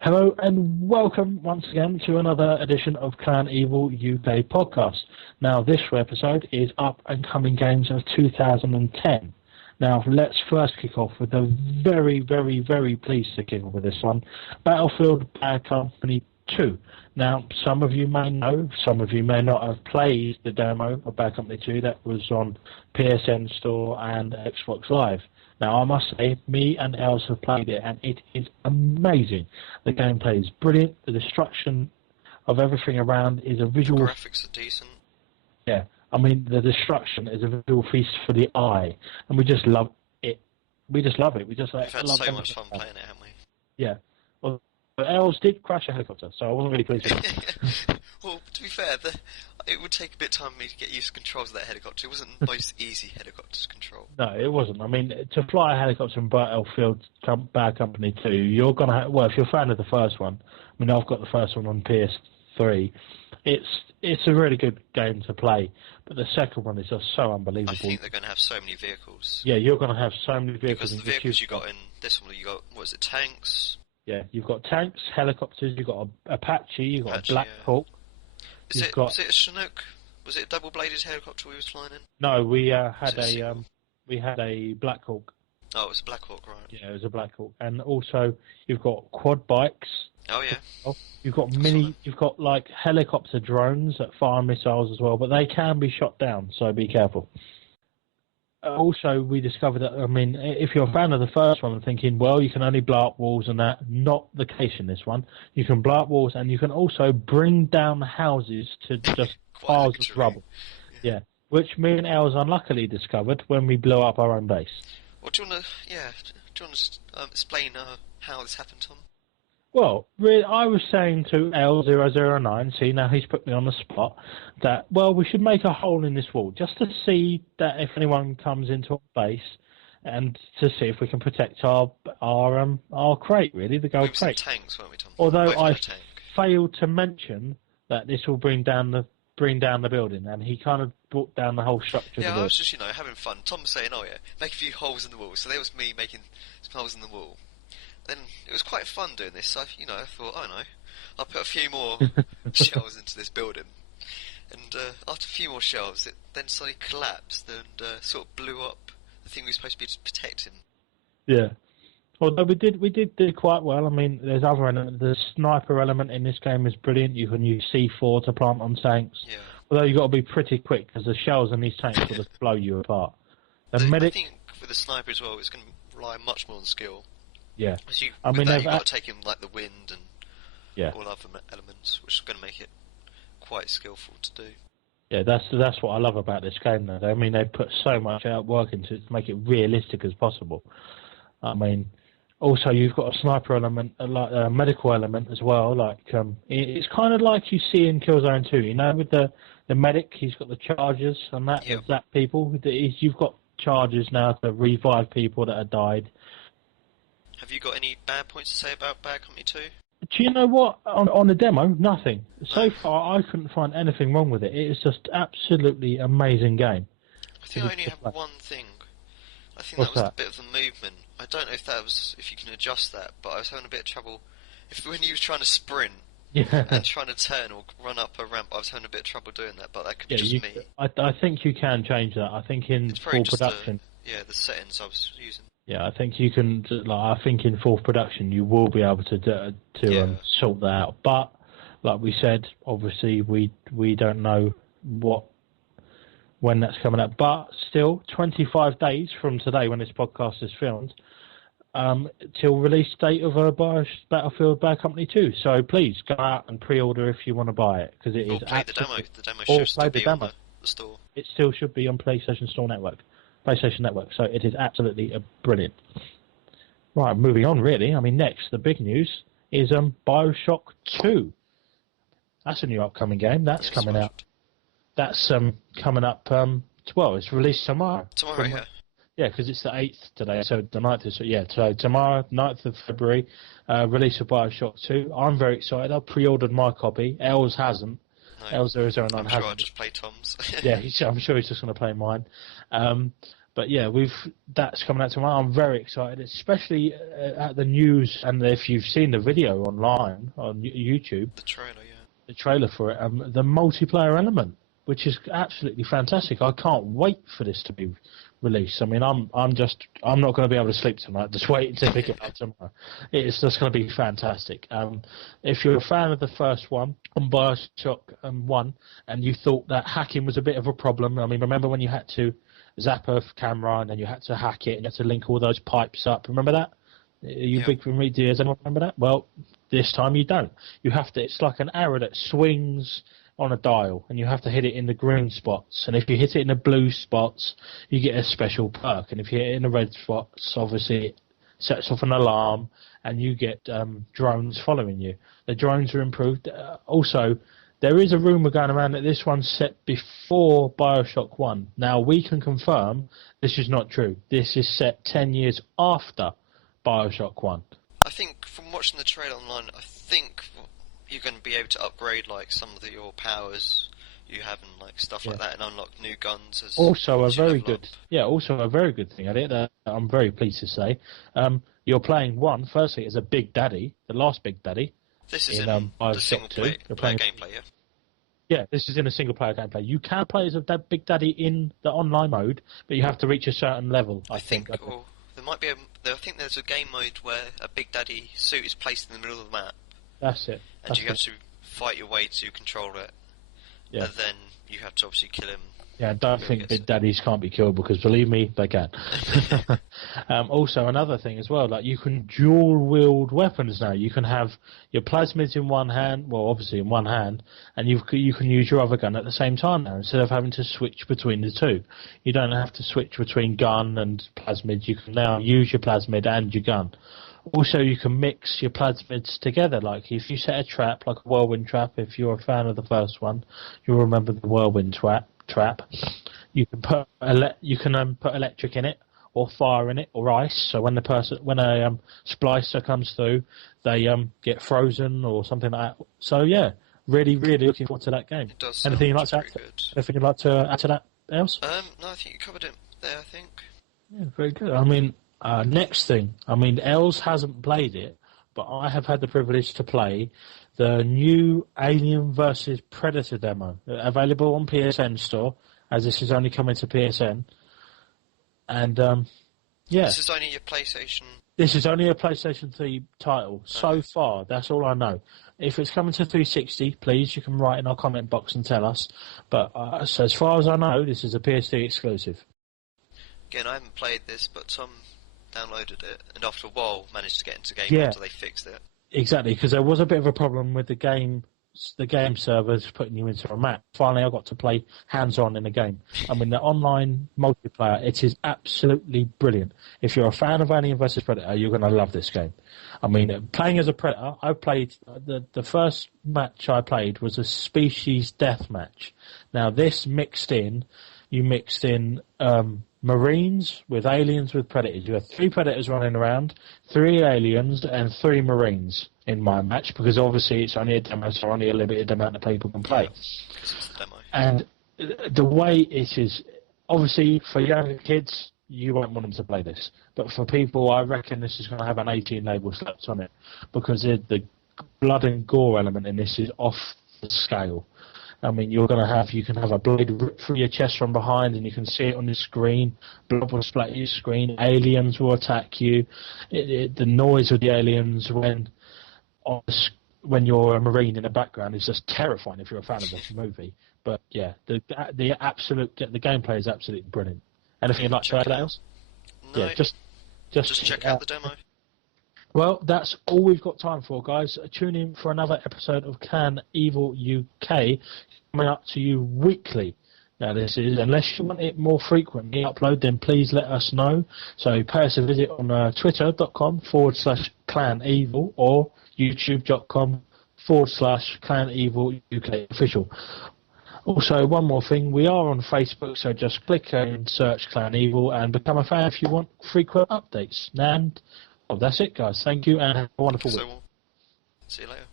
Hello and welcome once again to another edition of Clan EviL UK podcast. Now this episode is up and coming games of 2010. Now let's first kick off with a very pleased to kick off with this one. Battlefield Bad Company 2. Now some of you may know, some of you may not have played the demo of Bad Company 2 that was on PSN Store and Xbox Live. Now, I must say, me and Els have played it, and it is amazing. The gameplay is brilliant. The destruction of everything around is a visual... The graphics are decent. Yeah, I mean, the destruction is a visual feast for the eye, and we just love it. We just love it. We've had so much fun playing it, haven't we? Yeah. Well, Els did crash a helicopter, so I wasn't really pleased with it. Well, to be fair, it would take a bit of time for me to get used to controls of that helicopter. It wasn't the most easy helicopter to control. No, it wasn't. I mean, to fly a helicopter in Battlefield Bad Company 2, you're going to have... Well, if you're a fan of the first one, I mean, I've got the first one on PS3, it's a really good game to play, but the second one is just so unbelievable. I think they're going to have so many vehicles. Yeah, you're going to have so many vehicles. Because the vehicles you got in this one, you got, what is it, tanks? Yeah, you've got tanks, helicopters, you've got a Apache, you've got a Black Hawk. Was it a Chinook? Was it a double-bladed helicopter we was flying in? No, we had a Black Hawk. Oh, it was a Black Hawk, right? Yeah, it was a Black Hawk, and also you've got quad bikes. Oh yeah. You've got like helicopter drones that fire missiles as well, but they can be shot down, so be careful. Also, we discovered that, I mean, if you're a fan of the first one and thinking, well, you can only blow up walls and that, not the case in this one. You can blow up walls and you can also bring down houses to just piles of rubble. Yeah, which me and Els unluckily discovered when we blew up our own base. Well, do you want to explain how this happened, Tom? Well, I was saying to L009, see, now he's put me on the spot, that, well, we should make a hole in this wall just to see that if anyone comes into our base and to see if we can protect our crate, really, the gold crate. Tanks, weren't we, Tom? Although I failed to mention that this will bring down the building, and he kind of brought down the whole structure of the building. I was just, having fun. Tom was saying, oh yeah, make a few holes in the wall. So there was me making some holes in the wall. Then it was quite fun doing this. So, I thought, oh no, I'll put a few more shells into this building. And after a few more shells, it then suddenly collapsed and sort of blew up the thing we were supposed to be protecting. Yeah. Although we did do quite well. I mean, there's other elements. The sniper element in this game is brilliant. You can use C4 to plant on tanks. Yeah. Although you've got to be pretty quick because the shells in these tanks will just blow you apart. I think with the sniper as well, it's going to rely much more on skill. Yeah, you've got to take in like the wind and all other elements, which is going to make it quite skillful to do. Yeah, that's what I love about this game. Though, I mean, they put so much work into it to make it realistic as possible. I mean, also you've got a sniper element, like a medical element as well. Like it's kind of like you see in Killzone 2. With the medic, he's got the charges and that people. You've got charges now to revive people that have died. Have you got any bad points to say about Bad Company 2? Do you know what? On the demo, nothing. So far, I couldn't find anything wrong with it. It is just absolutely amazing game. I think I only have one thing. I think that was a bit of the movement. I don't know if you can adjust that, but I was having a bit of trouble. When you was trying to sprint and trying to turn or run up a ramp, I was having a bit of trouble doing that, but that could be just me. I think you can change that. I think in full production. The settings I was using. Yeah, I think you can. I think in full production you will be able to sort that out. But like we said, obviously we don't know when that's coming up. But still, 25 days from today, when this podcast is filmed, till release date of Battlefield Bad Company 2. So please go out and pre-order if you want to buy it, because it is. Play the demo. The demo should still be on the store. It still should be on PlayStation Network, so it is absolutely brilliant. Right, moving on, really. I mean, next, the big news is Bioshock 2. That's a new upcoming game. That's coming out. That's coming up, it's released tomorrow. Tomorrow, Yeah, because it's the 8th today, so the 9th is... Yeah, so tomorrow, 9th of February, release of Bioshock 2. I'm very excited. I pre-ordered my copy. Els hasn't. No, L009 I'm sure I'll just play Tom's. Yeah, I'm sure he's just going to play mine. But yeah, that's coming out tomorrow. I'm very excited, especially at the news, and if you've seen the video online on YouTube, the trailer for it, the multiplayer element, which is absolutely fantastic. I can't wait for this to be released. I mean, I'm not going to be able to sleep tonight. Just waiting to pick it up tomorrow. It's just going to be fantastic. If you're a fan of the first one on Bioshock 1, and you thought that hacking was a bit of a problem, I mean, remember when you had to zap a camera and then you had to hack it and you had to link all those pipes up? Remember that? You big from me, does anyone remember that? Well, this time you don't. You have to. It's like an arrow that swings on a dial, and you have to hit it in the green spots. And if you hit it in the blue spots, you get a special perk. And if you hit it in the red spots, obviously it sets off an alarm, and you get drones following you. The drones are improved. Also, there is a rumour going around that this one's set before Bioshock 1. Now, we can confirm this is not true. This is set 10 years after Bioshock 1. I think from watching the trailer online, I think you're going to be able to upgrade like some of your powers you have and like stuff like that, and unlock new guns. Also a very good thing at it that I'm very pleased to say. You're playing firstly as a Big Daddy, the last Big Daddy. This is in the single player gameplay, yeah. Yeah, this is in a single player gameplay. You can play as a Big Daddy in the online mode, but you have to reach a certain level. I think. Or there might be I think there's a game mode where a Big Daddy suit is placed in the middle of the map. That's it. And you have to fight your way to control it. Yeah. And then you have to obviously kill him. Yeah, I don't think Big Daddies can't be killed, because believe me, they can. Also, another thing as well, like you can dual wield weapons now. You can have your plasmids in one hand, well, obviously in one hand, and you can use your other gun at the same time now, instead of having to switch between the two. You don't have to switch between gun and plasmid. You can now use your plasmid and your gun. Also, you can mix your plasmids together. Like if you set a trap, like a whirlwind trap, if you're a fan of the first one, you'll remember the whirlwind trap. You can put put electric in it, or fire in it, or ice. So when a splicer comes through, they get frozen or something like that. So yeah, really, really looking forward to that game. It does. Anything you'd like to add? Anything you'd like to add to that else? No, I think you covered it there. I think. Yeah, very good. I mean. Next thing, I mean, Els hasn't played it, but I have had the privilege to play the new Alien vs Predator demo, available on PSN store, as this is only coming to PSN. And, yeah. This is only your PlayStation? This is only a PlayStation 3 title. So far, that's all I know. If it's coming to 360, please, you can write in our comment box and tell us. But so as far as I know, this is a PS3 exclusive. Again, I haven't played this, but downloaded it, and after a while managed to get into the game after they fixed it. Exactly, because there was a bit of a problem with the game servers putting you into a map. Finally, I got to play hands-on in the game. I mean, the online multiplayer, it is absolutely brilliant. If you're a fan of Alien vs Predator, you're going to love this game. I mean, playing as a Predator, I played, the first match I played was a species death match. Now, this you mixed in Marines with aliens with Predators. You had 3 Predators running around, 3 aliens, and 3 Marines in my match, because obviously it's only a demo, so only a limited amount of people can play. Because it's the demo. And the way it is, obviously for younger kids, you won't want them to play this. But for people, I reckon this is going to have an 18 label slapped on it, because the blood and gore element in this is off the scale. I mean, you can have a blade rip through your chest from behind, and you can see it on the screen. Blood will splatter your screen. Aliens will attack you. The noise of the aliens when you're a Marine in the background is just terrifying if you're a fan of the movie. But yeah, the gameplay is absolutely brilliant. Anything you'd like to add else? No, yeah, just check out the demo. Well, that's all we've got time for, guys. Tune in for another episode of Can Evil UK, coming up to you weekly. Now, this is, unless you want it more frequently upload, then please let us know. So pay us a visit on twitter.com/ClanEvil or youtube.com/Clan Evil UK official. Also, one more thing, we are on Facebook, so just click and search Clan Evil and become a fan if you want frequent updates. And that's it, guys. Thank you, and have a wonderful week. See you later.